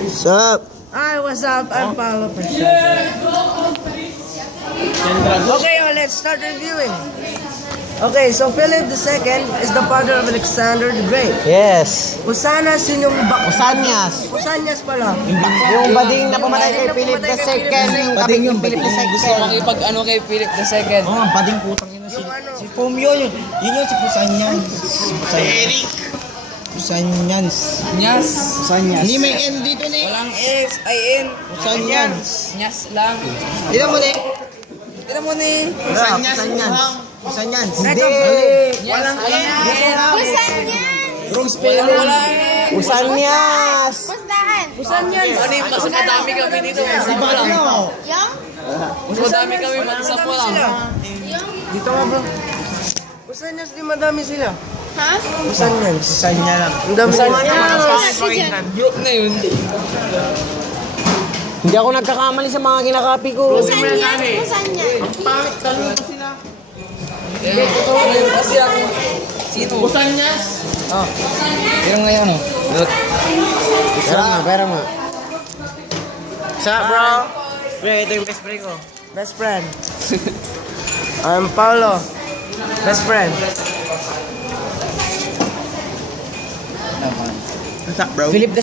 What's up? Hi, what's up? I'm Paolo Preciado. Okay, let's start reviewing. Okay, so Philip II is the father of Alexander the Great. Yes. Usanas yun yung Usanyas. Usanyas pala. Yung bading na pumatay kay Philip II. Yung bading yung Philip II. Gusto makipag ano kay Philip II. Oo, ang pading putang ina si Pomyo yun. Yun yung si Pusanyans. Eric. Pusanyans. Nyas. Usanyas. Hindi may N dito ni. Walang S, I, N. Pusanyans. Nyas lang. Dito mo ni. Tignan mo ni. Pusanyans. Pusanyans. Hindi. Walang N. Wrong spelling. Wala. Usanyas. Pustahan. Usanyas. Ano yung mas madami kami dito. Mas lang. Yung? Mas madami kami sa po lang. Dito nga bro. Usanyas di madami sila. Ha? Usanyas. Pusanya lang. Ang dami sila. Group na yun. Hindi ako nagkakamali sa mga kinakapi ko. Pusan yan. Pusan yan. Kasi ako. Sino? Pusanyas. Yung ngayon ano? Pera nga. What's up, bro? Pre, ito yung best friend ko. Best friend. I'm Paolo. Best friend. What's up, bro? Philip